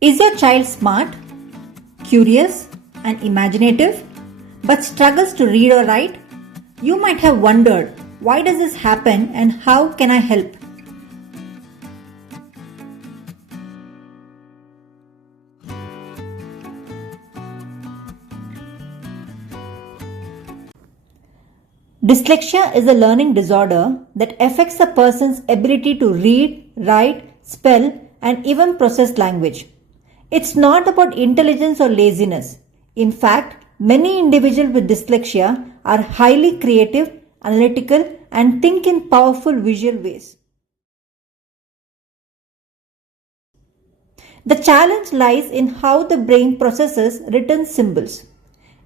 Is your child smart, curious, and imaginative, but struggles to read or write? You might have wondered, why does this happen and how can I help? Dyslexia is a learning disorder that affects a person's ability to read, write, spell, and even process language. It's not about intelligence or laziness. In fact, many individuals with dyslexia are highly creative, analytical, and think in powerful visual ways. The challenge lies in how the brain processes written symbols.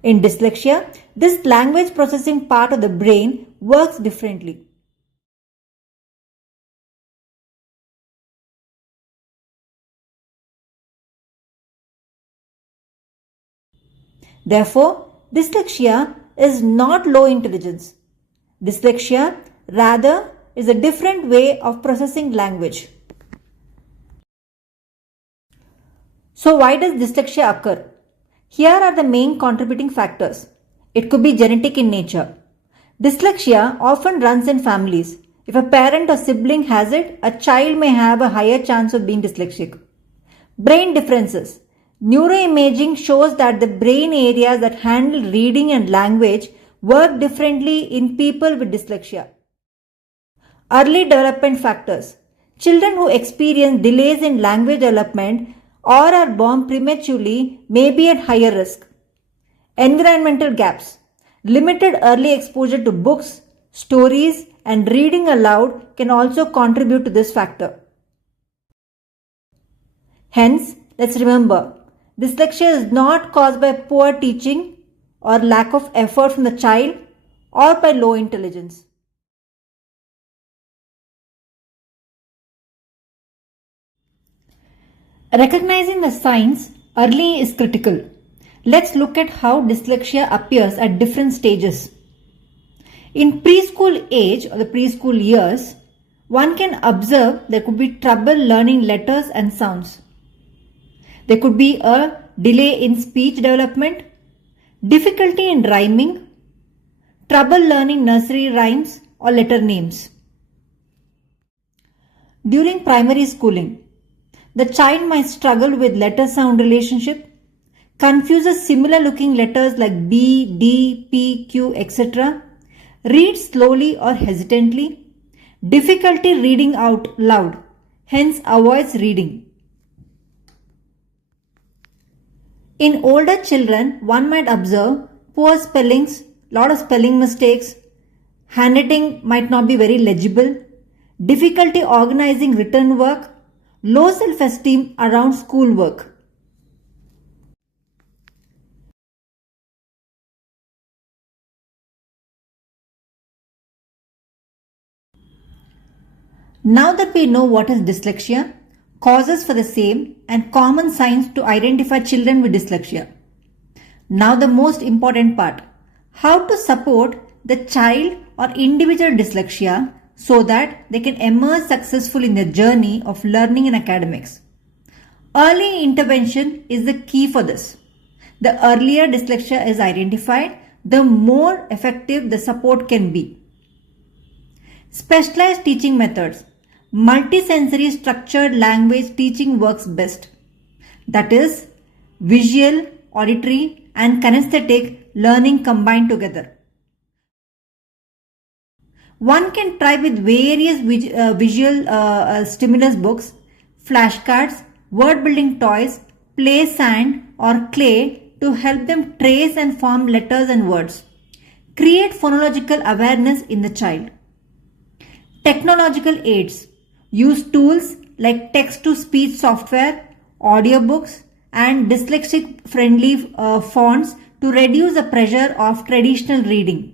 In dyslexia, this language processing part of the brain works differently. Therefore, dyslexia is not low intelligence. Dyslexia, rather, is a different way of processing language. So, why does dyslexia occur? Here are the main contributing factors. It could be genetic in nature. Dyslexia often runs in families. If a parent or sibling has it, a child may have a higher chance of being dyslexic. Brain differences. Neuroimaging shows that the brain areas that handle reading and language work differently in people with dyslexia. Early development factors. Children who experience delays in language development or are born prematurely may be at higher risk. Environmental gaps. Limited early exposure to books, stories, and reading aloud can also contribute to this factor. Hence, let's remember, dyslexia is not caused by poor teaching or lack of effort from the child or by low intelligence. Recognizing the signs early is critical. Let's look at how dyslexia appears at different stages. In preschool age or the preschool years, one can observe there could be trouble learning letters and sounds. There could be a delay in speech development, difficulty in rhyming, trouble learning nursery rhymes or letter names. During primary schooling, the child might struggle with letter sound relationship, confuses similar looking letters like B, D, P, Q, etc., reads slowly or hesitantly, difficulty reading out loud, hence avoids reading. In older children, one might observe poor spellings, lot of spelling mistakes, handwriting might not be very legible, difficulty organizing written work, low self-esteem around schoolwork. Now that we know what is dyslexia, causes for the same, and common signs to identify children with dyslexia. Now the most important part, how to support the child or individual dyslexia so that they can emerge successfully in their journey of learning and academics. Early intervention is the key for this. The earlier dyslexia is identified, the more effective the support can be. Specialized teaching methods. Multisensory structured language teaching works best. That is, visual, auditory, and kinesthetic learning combined together. One can try with various visual stimulus books, flashcards, word building toys, play sand or clay to help them trace and form letters and words. Create phonological awareness in the child. Technological aids. Use tools like text-to-speech software, audiobooks, and dyslexic-friendly fonts to reduce the pressure of traditional reading.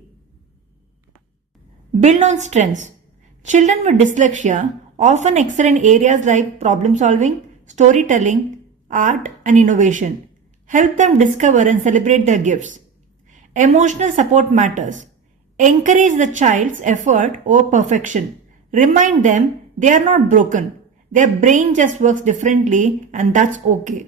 Build on strengths. Children with dyslexia often excel in areas like problem solving, storytelling, art, and innovation. Help them discover and celebrate their gifts. Emotional support matters. Encourage the child's effort over perfection. Remind them they are not broken Their brain just works differently, and that's okay.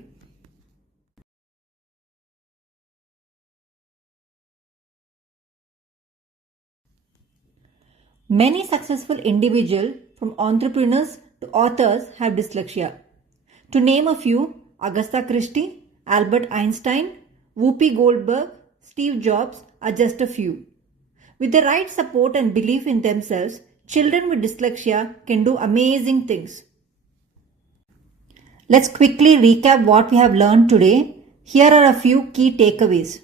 Many successful individuals, from entrepreneurs to authors, have dyslexia. To name a few, Agatha Christie, Albert Einstein, Whoopi Goldberg, Steve Jobs are just a few. With the right support and belief in themselves, children with dyslexia can do amazing things. Let's quickly recap what we have learned today. Here are a few key takeaways.